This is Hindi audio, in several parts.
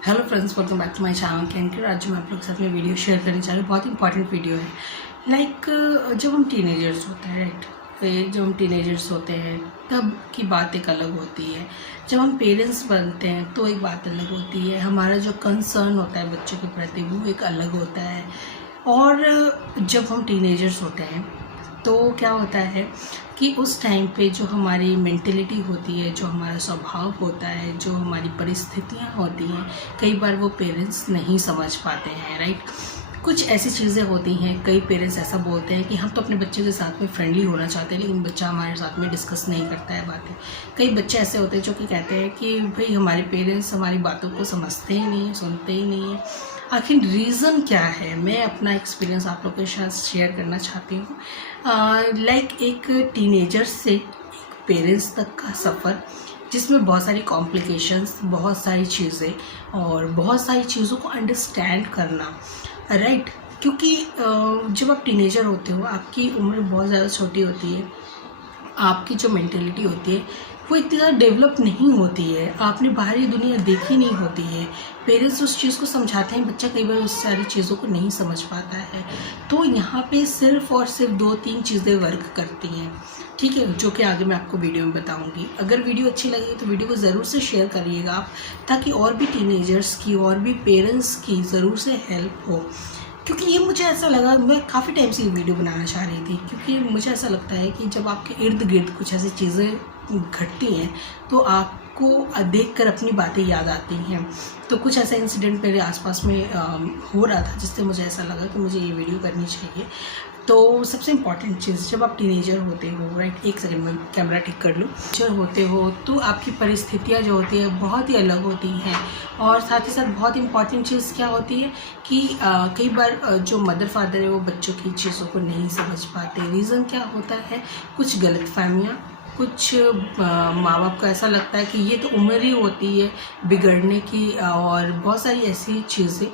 Hello friends, welcome back to my channel कैंकर। आज मैं आप लोग के साथ में वीडियो शेयर करने जा रही हूँ। बहुत इंपॉर्टेंट वीडियो है। जब हम टीनेजर्स होते हैं, राइट, जब हम टीनेजर्स होते हैं तब की बात एक अलग होती है। जब हम पेरेंट्स बनते हैं तो एक बात अलग होती है। हमारा जो कंसर्न होता है बच्चों के प्रति वो एक अलग होता है। और जब हम टीनेजर्स होते हैं तो क्या होता है कि उस टाइम पे जो हमारी मेंटेलिटी होती है, जो हमारा स्वभाव होता है, जो हमारी परिस्थितियाँ होती हैं, कई बार वो पेरेंट्स नहीं समझ पाते हैं, राइट। कुछ ऐसी चीज़ें होती हैं, कई पेरेंट्स ऐसा बोलते हैं कि हम तो अपने बच्चे के साथ में फ्रेंडली होना चाहते हैं लेकिन बच्चा हमारे साथ में डिस्कस नहीं करता है बातें। कई बच्चे ऐसे होते हैं जो कि कहते हैं कि भाई हमारे पेरेंट्स हमारी बातों को समझते ही नहीं, सुनते ही नहीं है। आखिर रीज़न क्या है? मैं अपना एक्सपीरियंस आप लोगों के साथ शेयर करना चाहती हूँ। एक टीनेजर से पेरेंट्स तक का सफ़र, जिसमें बहुत सारी कॉम्प्लिकेशंस, बहुत सारी चीज़ें और बहुत सारी चीज़ों को अंडरस्टैंड करना, राइट। क्योंकि जब आप टीनेजर होते हो आपकी उम्र बहुत ज़्यादा छोटी होती है। आपकी जो मेंटेलिटी होती है वो इतनी ज़्यादा डेवलप नहीं होती है। आपने बाहरी दुनिया देखी नहीं होती है। पेरेंट्स उस चीज़ को समझाते हैं, बच्चा कई बार उस सारी चीज़ों को नहीं समझ पाता है। तो यहाँ पे सिर्फ और सिर्फ 2-3 चीज़ें वर्क करती हैं, ठीक है, जो कि आगे मैं आपको वीडियो में बताऊंगी। अगर वीडियो अच्छी लगी तो वीडियो को ज़रूर से शेयर करिएगा आप, ताकि और भी टीनेजर्स की और भी पेरेंट्स की ज़रूर से हेल्प हो। क्योंकि ये मुझे ऐसा लगा, मैं काफ़ी टाइम से ये वीडियो बनाना चाह रही थी, क्योंकि मुझे ऐसा लगता है कि जब आपके इर्द गिर्द कुछ ऐसी चीज़ें घटती हैं तो आपको देखकर अपनी बातें याद आती हैं। तो कुछ ऐसा इंसिडेंट मेरे आसपास में हो रहा था, जिससे मुझे ऐसा लगा कि मुझे ये वीडियो करनी चाहिए। तो सबसे इम्पॉर्टेंट चीज़, जब आप टीनेजर होते हो, राइट, एक सेकंड में कैमरा ठीक कर लो। टीनेजर होते हो तो आपकी परिस्थितियाँ जो होती है बहुत ही अलग होती हैं। और साथ ही साथ बहुत इंपॉर्टेंट चीज़ क्या होती है कि कई बार जो मदर फादर है वो बच्चों की चीज़ों को नहीं समझ पाते। रीज़न क्या होता है? कुछ गलतफहमियाँ, कुछ माँ बाप को ऐसा लगता है कि ये तो उम्र ही होती है बिगड़ने की, और बहुत सारी ऐसी चीज़ें।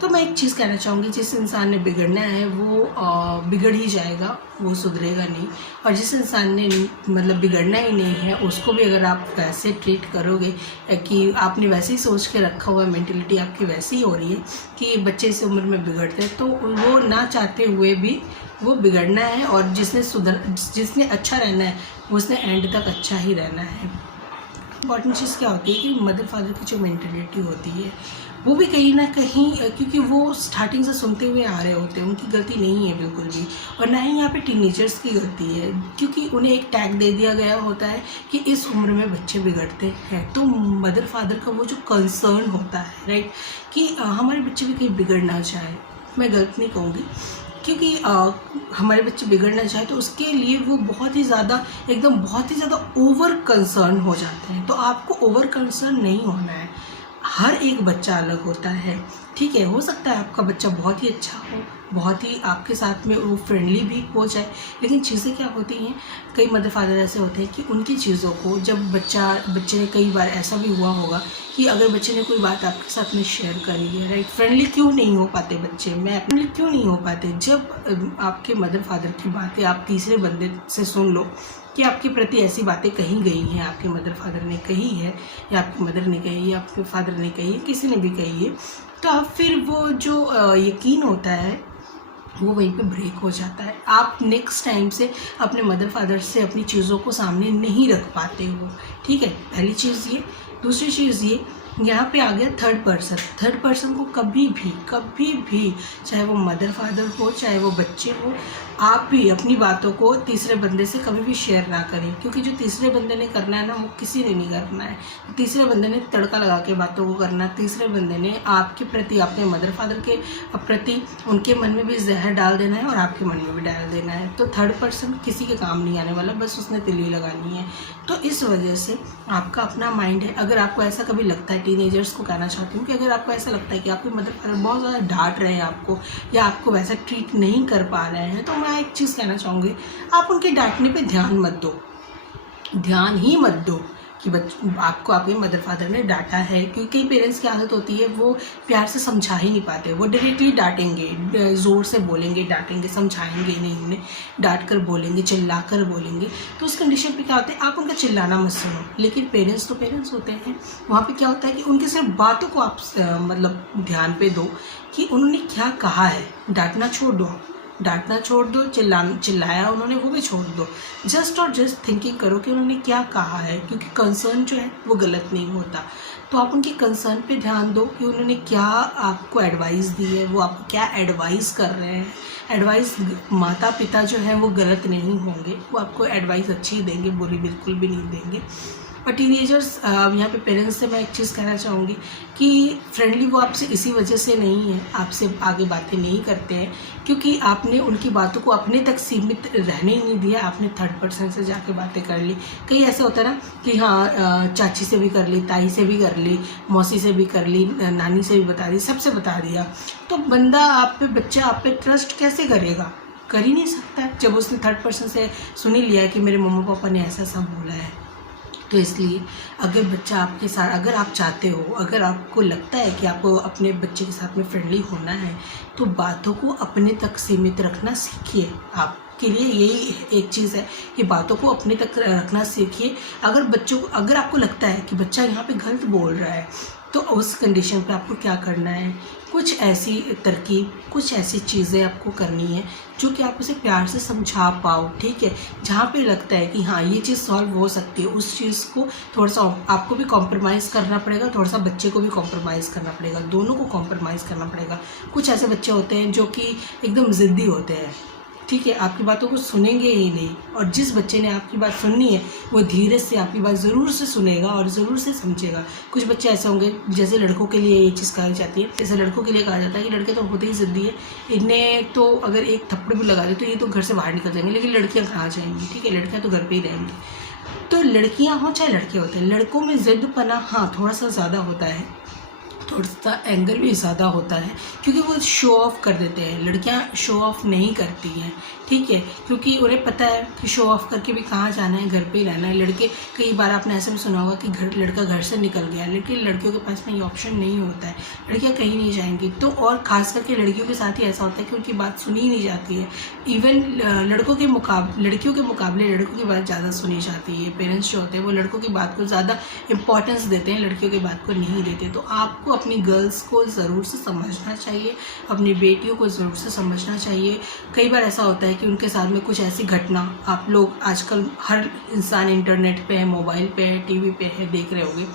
तो मैं एक चीज़ कहना चाहूँगी, जिस इंसान ने बिगड़ना है वो बिगड़ ही जाएगा, वो सुधरेगा नहीं। और जिस इंसान ने बिगड़ना ही नहीं है, उसको भी अगर आप वैसे ट्रीट करोगे कि आपने वैसे ही सोच के रखा हुआ है, मेंटेलिटी आपकी वैसी ही हो रही है कि बच्चे इस उम्र में बिगड़ते हैं, तो वो ना चाहते हुए भी वो बिगड़ना है। और जिसने अच्छा रहना है उसने एंड तक अच्छा ही रहना है। इम्पॉर्टेंट चीज़ क्या होती है कि मदर फादर की जो मेंटेलिटी होती है वो भी कहीं ना कहीं, क्योंकि वो स्टार्टिंग से सुनते हुए आ रहे होते हैं, उनकी गलती नहीं है बिल्कुल भी। और ना ही यहाँ पे टीनेजर्स की गलती है, क्योंकि उन्हें एक टैग दे दिया गया होता है कि इस उम्र में बच्चे बिगड़ते हैं। तो मदर फादर का वो जो कंसर्न होता है, राइट, कि हमारे बच्चे भी कहीं बिगड़ ना जाए। मैं गलत नहीं कहूँगी, क्योंकि हमारे बच्चे बिगड़ना चाहे तो उसके लिए वो बहुत ही ज़्यादा ओवर कंसर्न हो जाते हैं। तो आपको ओवर कंसर्न नहीं होना है। हर एक बच्चा अलग होता है, ठीक है। हो सकता है आपका बच्चा बहुत ही अच्छा हो, बहुत ही आपके साथ में वो फ्रेंडली भी हो जाए, लेकिन चीज़ें क्या होती हैं, कई मदर फादर ऐसे होते हैं कि उनकी चीज़ों को जब बच्चे ने, कई बार ऐसा भी हुआ होगा कि अगर बच्चे ने कोई बात आपके साथ में शेयर करी है, राइट, फ्रेंडली क्यों नहीं हो पाते बच्चे, फ्रेंडली क्यों नहीं हो पाते? जब आपके मदर फादर की बातें आप तीसरे बंदे से सुन लो कि आपके प्रति ऐसी बातें कही गई हैं, आपके मदर फादर ने कही है, या आपकी मदर ने कही है, आपके फादर ने कही है, किसी ने भी कही है, तो अब फिर वो जो यकीन होता है वो वहीं पे ब्रेक हो जाता है। आप नेक्स्ट टाइम से अपने मदर फादर से अपनी चीज़ों को सामने नहीं रख पाते हो, ठीक है। पहली चीज़ ये। दूसरी चीज़ ये, यहाँ पे आ गया थर्ड पर्सन को कभी भी, चाहे वो मदर फादर हो, चाहे वो बच्चे हो, आप भी अपनी बातों को तीसरे बंदे से कभी भी शेयर ना करें। क्योंकि जो तीसरे बंदे ने करना है ना, वो किसी ने नहीं करना है। तीसरे बंदे ने तड़का लगा के बातों को करना है। तीसरे बंदे ने आपके प्रति, अपने मदर फादर के प्रति, उनके मन में भी जहर डाल देना है और आपके मन में भी डाल देना है। तो थर्ड पर्सन किसी के काम नहीं आने वाला, बस उसने तिल्ली लगानी है। तो इस वजह से आपका अपना माइंड है। अगर आपको ऐसा कभी लगता है, टीनेजर्स को कहना चाहती हूँ कि अगर आपको ऐसा लगता है कि आपके मदर फादर बहुत ज़्यादा डांट रहे हैं आपको, या आपको वैसा ट्रीट नहीं कर पा रहे हैं, तो मैं एक चीज़ कहना चाहूँगी, आप उनके डांटने पे ध्यान ही मत दो। कि आपको आपके मदर फादर ने डांटा है, क्योंकि कई पेरेंट्स की आदत होती है वो प्यार से समझा ही नहीं पाते, वो डायरेक्टली डांटेंगे, ज़ोर से बोलेंगे, डांटेंगे, समझाएंगे नहीं, उन्हें डांट कर बोलेंगे, चिल्ला कर बोलेंगे। तो उस कंडीशन पे क्या होता है, आप उनका चिल्लाना मत सुनो। लेकिन पेरेंट्स तो पेरेंट्स होते हैं, वहाँ पे क्या होता है कि उनके सिर्फ बातों को आप मतलब ध्यान पे दो कि उन्होंने क्या कहा है। डांटना छोड़ दो, डांटना छोड़ दो, चिल्लाया उन्होंने वो भी छोड़ दो। जस्ट और जस्ट थिंकिंग करो कि उन्होंने क्या कहा है, क्योंकि कंसर्न जो है वो गलत नहीं होता। तो आप उनके कंसर्न पे ध्यान दो कि उन्होंने क्या आपको एडवाइस दी है, वो आपको क्या एडवाइस कर रहे हैं। एडवाइस माता पिता जो है वो गलत नहीं होंगे, वो आपको एडवाइस अच्छी ही देंगे, बुरी बिल्कुल भी नहीं देंगे। और टीनेजर्स यहाँ पे पेरेंट्स से मैं एक चीज़ कहना चाहूँगी कि फ्रेंडली वो आपसे इसी वजह से नहीं है, आपसे आगे बातें नहीं करते हैं क्योंकि आपने उनकी बातों को अपने तक सीमित रहने ही नहीं दिया, आपने थर्ड पर्सन से जाके बातें कर ली। कई ऐसा होता है ना कि हाँ चाची से भी कर ली, ताई से भी कर ली, मौसी से भी कर ली, नानी से भी बता दी, सबसे बता दिया। तो बंदा आप पे, बच्चा आप पे ट्रस्ट कैसे करेगा? कर ही नहीं सकता जब उसने थर्ड पर्सन से सुन ही लिया कि मेरे मम्मा पापा ने ऐसा सब बोला है। तो इसलिए अगर बच्चा आपके साथ, अगर आप चाहते हो, अगर आपको लगता है कि आपको अपने बच्चे के साथ में फ्रेंडली होना है तो बातों को अपने तक सीमित रखना सीखिए। आपके लिए यही एक चीज़ है कि बातों को अपने तक रखना सीखिए। अगर आपको लगता है कि बच्चा यहाँ पे गलत बोल रहा है तो उस कंडीशन पे आपको क्या करना है, कुछ ऐसी तरकीब, कुछ ऐसी चीज़ें आपको करनी है जो कि आप उसे प्यार से समझा पाओ, ठीक है। जहाँ पे लगता है कि हाँ ये चीज़ सॉल्व हो सकती है, उस चीज़ को थोड़ा सा आपको भी कॉम्प्रोमाइज़ करना पड़ेगा, थोड़ा सा बच्चे को भी कॉम्प्रोमाइज़ करना पड़ेगा, दोनों को कॉम्प्रोमाइज़ करना पड़ेगा। कुछ ऐसे बच्चे होते हैं जो कि एकदम ज़िद्दी होते हैं, ठीक है, आपकी बातों को सुनेंगे ही नहीं। और जिस बच्चे ने आपकी बात सुननी है वो धीरे से आपकी बात ज़रूर से सुनेगा और ज़रूर से समझेगा। कुछ बच्चे ऐसे होंगे, जैसे लड़कों के लिए ये चीज़ कही जाती है, जैसे लड़कों के लिए कहा जाता है कि लड़के तो होते ही ज़िद्दी है, इन्हें तो अगर एक थप्पड़ भी लगा दे तो ये तो घर से बाहर निकल जाएंगे, लेकिन लड़कियाँ कहाँ जाएंगी, ठीक है, लड़कियाँ तो घर पर ही रहेंगी। तो लड़कियाँ हों चाहे लड़के होते हैं, लड़कों में ज़िद्दपना हाँ थोड़ा सा ज़्यादा होता है, थोड़ा सा एंगर भी ज़्यादा होता है क्योंकि वो शो ऑफ़ कर देते हैं। लड़कियां शो ऑफ़ नहीं करती हैं, ठीक है, क्योंकि उन्हें पता है कि शो ऑफ़ करके भी कहाँ जाना है, घर पे ही रहना है। लड़के, कई बार आपने ऐसा भी सुना होगा कि लड़का घर से निकल गया, लेकिन लड़कियों के पास में ये ऑप्शन नहीं होता है, लड़कियाँ कहीं नहीं जाएंगी। तो और ख़ास करके लड़कियों के साथ ही ऐसा होता है कि उनकी बात सुनी ही नहीं जाती है। इवन लड़कियों के मुकाबले लड़कों की बात ज़्यादा सुनी जाती है। पेरेंट्स जो होते हैं वो लड़कों की बात को ज़्यादा इंपॉर्टेंस देते हैं, लड़कियों की बात को नहीं देते। तो आपको अपनी गर्ल्स को ज़रूर से समझना चाहिए, अपनी बेटियों को ज़रूर से समझना चाहिए। कई बार ऐसा होता है कि उनके साथ में कुछ ऐसी घटना, आप लोग आजकल हर इंसान इंटरनेट पे है, मोबाइल पे है, टीवी पे है, देख रहे होंगे।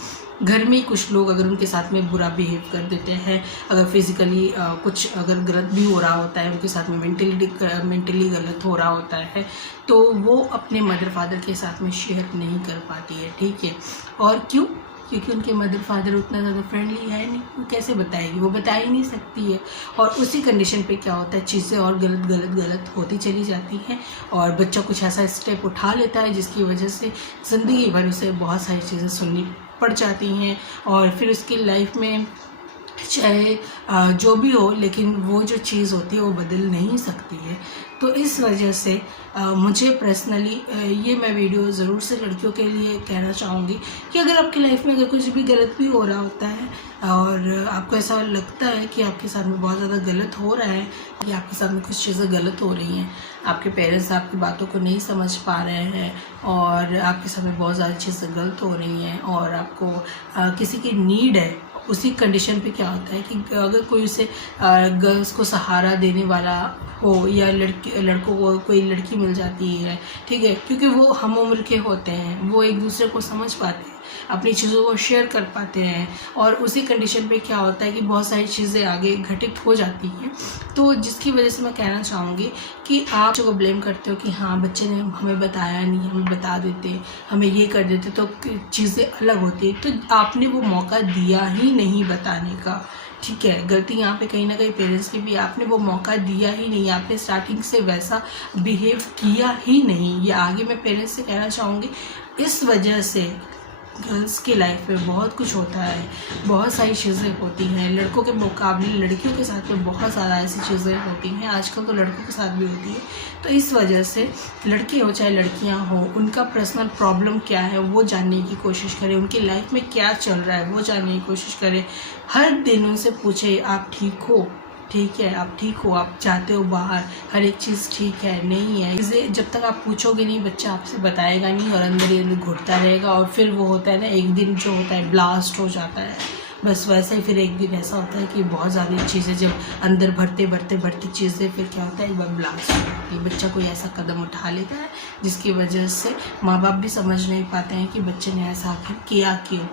घर में ही कुछ लोग अगर उनके साथ में बुरा बिहेव कर देते हैं, अगर फिज़िकली कुछ अगर गलत भी हो रहा होता है, उनके साथ में मेंटली गलत हो रहा होता है, तो वो अपने मदर फादर के साथ में शेयर नहीं कर पाती है, ठीक है। और क्यों? क्योंकि उनके मदर फादर उतना ज़्यादा फ्रेंडली है नहीं, वो कैसे बताएगी, वो बता ही नहीं सकती है। और उसी कंडीशन पे क्या होता है, चीज़ें और गलत होती चली जाती हैं और बच्चा कुछ ऐसा स्टेप उठा लेता है जिसकी वजह से ज़िंदगी भर उसे बहुत सारी चीज़ें सुननी पड़ जाती हैं और फिर उसकी लाइफ में चाहे जो भी हो, लेकिन वो जो चीज़ होती है वो बदल नहीं सकती है। तो इस वजह से मुझे पर्सनली ये मैं वीडियो ज़रूर से लड़कियों के लिए कहना चाहूँगी कि अगर आपकी लाइफ में अगर कुछ भी गलत भी हो रहा होता है और आपको ऐसा लगता है कि आपके साथ में बहुत ज़्यादा गलत हो रहा है या आपके साथ में कुछ चीज़ें गलत हो रही हैं, आपके पेरेंट्स आपकी बातों को नहीं समझ पा रहे हैं और आपके साथ में बहुत ज़्यादा चीज़ें गलत हो रही हैं और आपको किसी की नीड है, उसी कंडीशन पे क्या होता है कि अगर कोई उसे गर्ल्स को सहारा देने वाला हो या लड़कों को कोई लड़की मिल जाती है, ठीक है, क्योंकि वो हम उम्र के होते हैं, वो एक दूसरे को समझ पाते हैं, अपनी चीज़ों को शेयर कर पाते हैं और उसी कंडीशन पे क्या होता है कि बहुत सारी चीज़ें आगे घटित हो जाती हैं। तो जिसकी वजह से मैं कहना चाहूँगी कि आप जो ब्लेम करते हो कि हाँ बच्चे ने हमें बताया नहीं, हमें बता देते, हमें ये कर देते तो चीज़ें अलग होती है, तो आपने वो मौका दिया ही नहीं बताने का, ठीक है। गलती यहाँ पे कहीं ना कहीं पेरेंट्स की भी, आपने वो मौका दिया ही नहीं, आपने स्टार्टिंग से वैसा बिहेव किया ही नहीं। ये आगे मैं पेरेंट्स से कहना चाहूँगी। इस वजह से गर्ल्स की लाइफ में बहुत कुछ होता है, बहुत सारी चीज़ें होती हैं। लड़कों के मुकाबले लड़कियों के साथ में बहुत ज़्यादा ऐसी चीज़ें होती हैं, आजकल तो लड़कों के साथ भी होती है। तो इस वजह से लड़के हो चाहे लड़कियां हो, उनका पर्सनल प्रॉब्लम क्या है वो जानने की कोशिश करें, उनकी लाइफ में क्या चल रहा है वो जानने की कोशिश करें। हर दिन उनसे पूछे आप ठीक हो, ठीक है आप ठीक हो, आप जाते हो बाहर, हर एक चीज़ ठीक है नहीं है। इसे जब तक आप पूछोगे नहीं बच्चा आपसे बताएगा नहीं और अंदर ही अंदर घुटता रहेगा। और फिर वो होता है ना, एक दिन जो होता है ब्लास्ट हो जाता है, बस वैसे ही फिर एक दिन ऐसा होता है कि बहुत ज़्यादा चीज़ें जब अंदर भरती चीज़ें फिर क्या होता है, एक बार ब्लास्ट हो जाती है। बच्चा कोई ऐसा कदम उठा लेता है जिसकी वजह से माँ बाप भी समझ नहीं पाते हैं कि बच्चे ने ऐसा आखिर किया क्यों।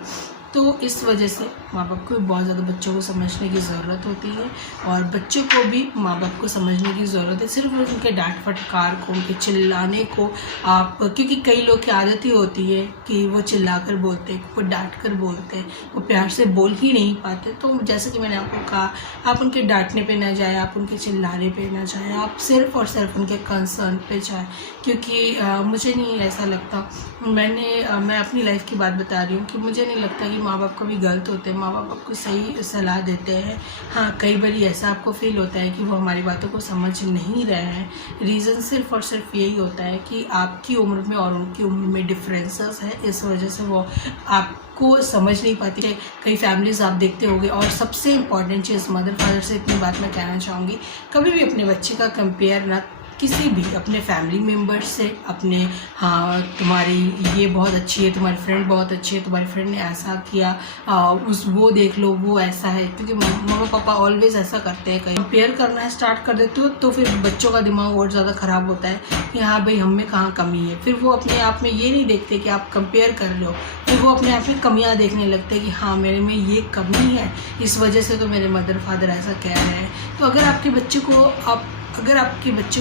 तो इस वजह से माँ बाप को भी बहुत ज़्यादा बच्चों को समझने की ज़रूरत होती है और बच्चों को भी माँ बाप को समझने की ज़रूरत है। सिर्फ उनके डांट फटकार को, उनके चिल्लाने को आप, क्योंकि कई लोग की आदत ही होती है कि वो चिल्ला कर बोलते हैं, वो डांट कर बोलते हैं, वो प्यार से बोल ही नहीं पाते। तो जैसे कि मैंने आपको कहा, आप उनके डांटने पे ना जाए, आप उनके चिल्लाने पे ना जाए, आप सिर्फ और सिर्फ उनके कंसर्न पे जाए। क्योंकि मुझे नहीं ऐसा लगता, मैं अपनी लाइफ की बात बता रही हूँ कि मुझे नहीं लगता कि माँ बाप कभी गलत होते हैं। माँ बाप आपको सही सलाह देते हैं। हाँ, कई बार ऐसा आपको फील होता है कि वो हमारी बातों को समझ नहीं रहे हैं। रीज़न सिर्फ और सिर्फ यही होता है कि आपकी उम्र में और उनकी उम्र में डिफरेंसेस है, इस वजह से वो आपको समझ नहीं पाती है। कई फैमिलीज़ आप देखते होंगे। और सबसे इम्पॉर्टेंट चीज़, मदर फादर से इतनी बात मैं कहना चाहूँगी, कभी भी अपने बच्चे का कंपेयर ना किसी भी अपने फैमिली मेम्बर्स से, अपने हाँ तुम्हारी ये बहुत अच्छी है, तुम्हारी फ्रेंड बहुत अच्छी है, तुम्हारी फ्रेंड ने ऐसा किया, वो देख लो वो ऐसा है। क्योंकि मम्मा पापा ऑलवेज ऐसा करते हैं, कहीं कंपेयर करना स्टार्ट कर देते हो तो फिर बच्चों का दिमाग और ज़्यादा ख़राब होता है कि हाँ भाई हम में कहाँ कमी है। फिर वो अपने आप में ये नहीं देखते कि आप कंपेयर कर रहे हो, फिर वो अपने आप में कमियाँ देखने लगते हैं कि हाँ मेरे में ये कमी है, इस वजह से तो मेरे मदर फादर ऐसा कह रहे हैं। तो अगर आपके बच्चे को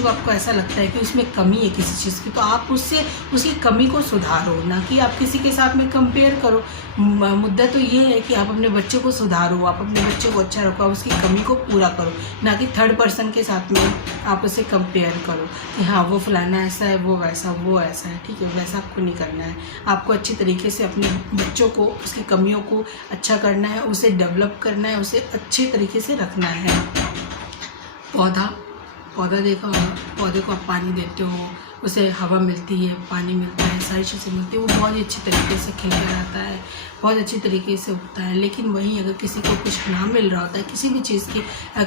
आपको ऐसा लगता है कि उसमें कमी है किसी चीज़ की, तो आप उसकी कमी को सुधारो, ना कि आप किसी के साथ में कंपेयर करो। मुद्दा तो ये है कि आप अपने बच्चे को सुधारो, आप अपने बच्चे को अच्छा रखो, आप उसकी कमी को पूरा करो, ना कि थर्ड पर्सन के साथ में आप उसे कंपेयर करो कि हाँ वो फलाना ऐसा है, वो वैसा, वो ऐसा है। ठीक है, वैसा आपको नहीं करना है। आपको अच्छी तरीके से अपने बच्चों को, उसकी कमियों को अच्छा करना है, उसे डेवलप करना है, उसे अच्छे तरीके से रखना है। पौधा देखा होगा, पौधे को आप पानी देते हो, उसे हवा मिलती है, पानी मिलता है, सारी चीज़ें मिलती है, वो बहुत ही अच्छी तरीके से खिल कर आता है, बहुत अच्छी तरीके से उगता है। लेकिन वहीं अगर किसी को कुछ ना मिल रहा होता है, किसी भी चीज़ की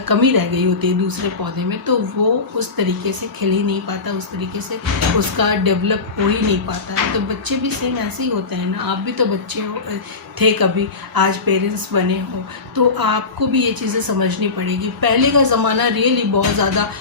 कमी रह गई होती है दूसरे पौधे में, तो वो उस तरीके से खिल ही नहीं पाता, उस तरीके से उसका डेवलप हो ही नहीं पाता है। तो बच्चे भी सेम ऐसे ही होते हैं ना। आप भी तो बच्चे थे कभी, आज पेरेंट्स बने हो, तो आपको भी ये चीज़ें समझनी पड़ेगी। पहले का ज़माना रियली बहुत ज़्यादा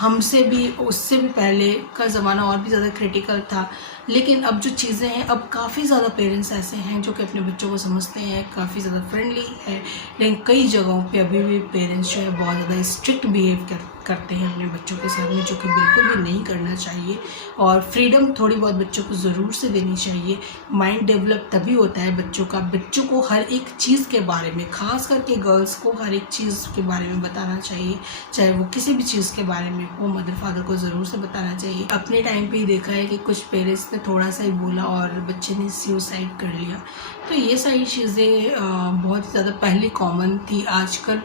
हमसे भी, उससे भी पहले का ज़माना और भी ज़्यादा क्रिटिकल था। लेकिन अब जो चीज़ें हैं, अब काफ़ी ज़्यादा पेरेंट्स ऐसे हैं जो कि अपने बच्चों को समझते हैं, काफ़ी ज़्यादा फ्रेंडली है। लेकिन कई जगहों पे अभी भी पेरेंट्स जो है बहुत ज़्यादा स्ट्रिक्ट बिहेव करते हैं अपने बच्चों के साथ में, जो कि बिल्कुल भी नहीं करना चाहिए। और फ्रीडम थोड़ी बहुत बच्चों को ज़रूर से देनी चाहिए। माइंड डेवलप तभी होता है बच्चों का। बच्चों को हर एक चीज़ के बारे में, ख़ास करके गर्ल्स को हर एक चीज़ के बारे में बताना चाहिए, चाहे वो किसी भी चीज़ के बारे में हो। मदर फादर को ज़रूर से बताना चाहिए। अपने टाइम पे ही देखा है कि कुछ पेरेंट्स ने थोड़ा सा ही बोला और बच्चे ने सुसाइड कर लिया। तो ये सारी चीज़ें बहुत ही ज़्यादा पहले कॉमन थी, आजकल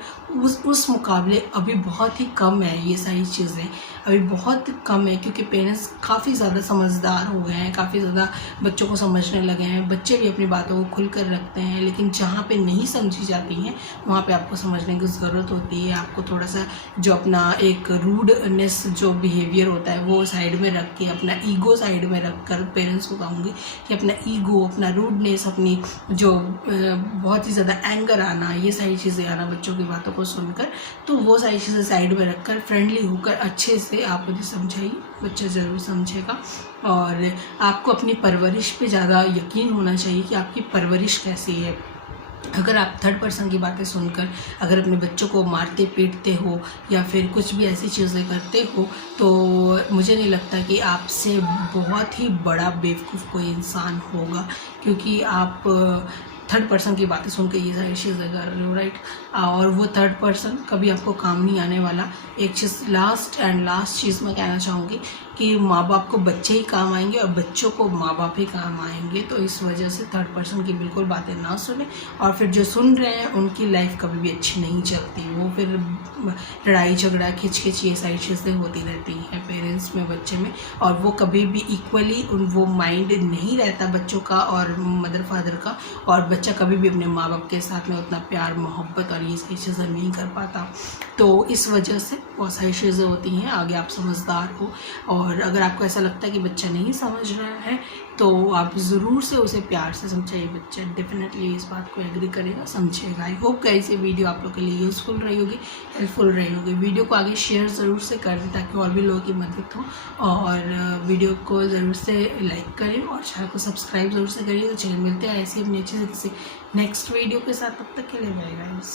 उस मुकाबले अभी बहुत ही कम है। ये सारी चीज़ें अभी बहुत कम है, क्योंकि पेरेंट्स काफ़ी ज़्यादा समझदार हो गए हैं, काफ़ी ज़्यादा बच्चों को समझने लगे हैं। बच्चे भी अपनी बातों को खुल कर रखते हैं, लेकिन जहाँ पे नहीं समझी जाती हैं वहाँ पे आपको समझने की ज़रूरत होती है। आपको थोड़ा सा जो अपना एक रूडनेस जो बिहेवियर होता है वो साइड में रख के, अपना ईगो साइड में रख कर, पेरेंट्स को कहूँगी कि अपना ईगो, अपना रूडनेस, अपनी जो बहुत ही ज़्यादा एंगर आना, ये सारी चीज़ें आना बच्चों की बातों को सुनकर, तो वो सारी चीज़ें साइड में रखकर फ्रेंडली होकर अच्छे से आप उन्हें समझाइए। बच्चा ज़रूर समझेगा। और आपको अपनी परवरिश पे ज़्यादा यकीन होना चाहिए कि आपकी परवरिश कैसी है। अगर आप थर्ड पर्सन की बातें सुनकर अगर अपने बच्चों को मारते पीटते हो या फिर कुछ भी ऐसी चीज़ें करते हो, तो मुझे नहीं लगता कि आपसे बहुत ही बड़ा बेवकूफ़ कोई इंसान होगा, क्योंकि आप थर्ड पर्सन की बातें सुन के ये सारी चीज़ें कर रहे हो, राइट। और वो थर्ड पर्सन कभी आपको काम नहीं आने वाला। एक चीज़ लास्ट चीज़ मैं कहना चाहूँगी कि माँ बाप को बच्चे ही काम आएंगे और बच्चों को माँ बाप ही काम आएंगे। तो इस वजह से थर्ड पर्सन की बिल्कुल बातें ना सुने, और फिर जो सुन रहे हैं उनकी लाइफ कभी भी अच्छी नहीं चलती। वो फिर लड़ाई झगड़ा खिच ये सारी चीज़ें होती रहती हैं पेरेंट्स में बच्चे में, और वो कभी भी इक्वली वो माइंड नहीं रहता बच्चों का और मदर फादर का, और बच्चा कभी भी अपने माँ बाप के साथ में उतना प्यार मोहब्बत और ये सारी चीज़ें नहीं कर पाता। तो इस वजह से बहुत सारी चीज़ें होती हैं। आगे आप समझदार हो, और अगर आपको ऐसा लगता है कि बच्चा नहीं समझ रहा है तो आप ज़रूर से उसे प्यार से समझाइए। बच्चा डेफिनेटली इस बात को एग्री करेगा, समझेगा। आई होप गाइस ये वीडियो आप लोग के लिए यूज़फुल रही होगी, हेल्पफुल रही होगी। वीडियो को आगे शेयर ज़रूर से कर दें ताकि और भी लोगों की मदद हो, और वीडियो को ज़रूर से लाइक करें और चैनल को सब्सक्राइब ज़रूर से करिए। तो चलिए मिलते हैं ऐसी अपनी अच्छी से किसी नेक्स्ट वीडियो के साथ। तब तक के लिए बाय गाइस।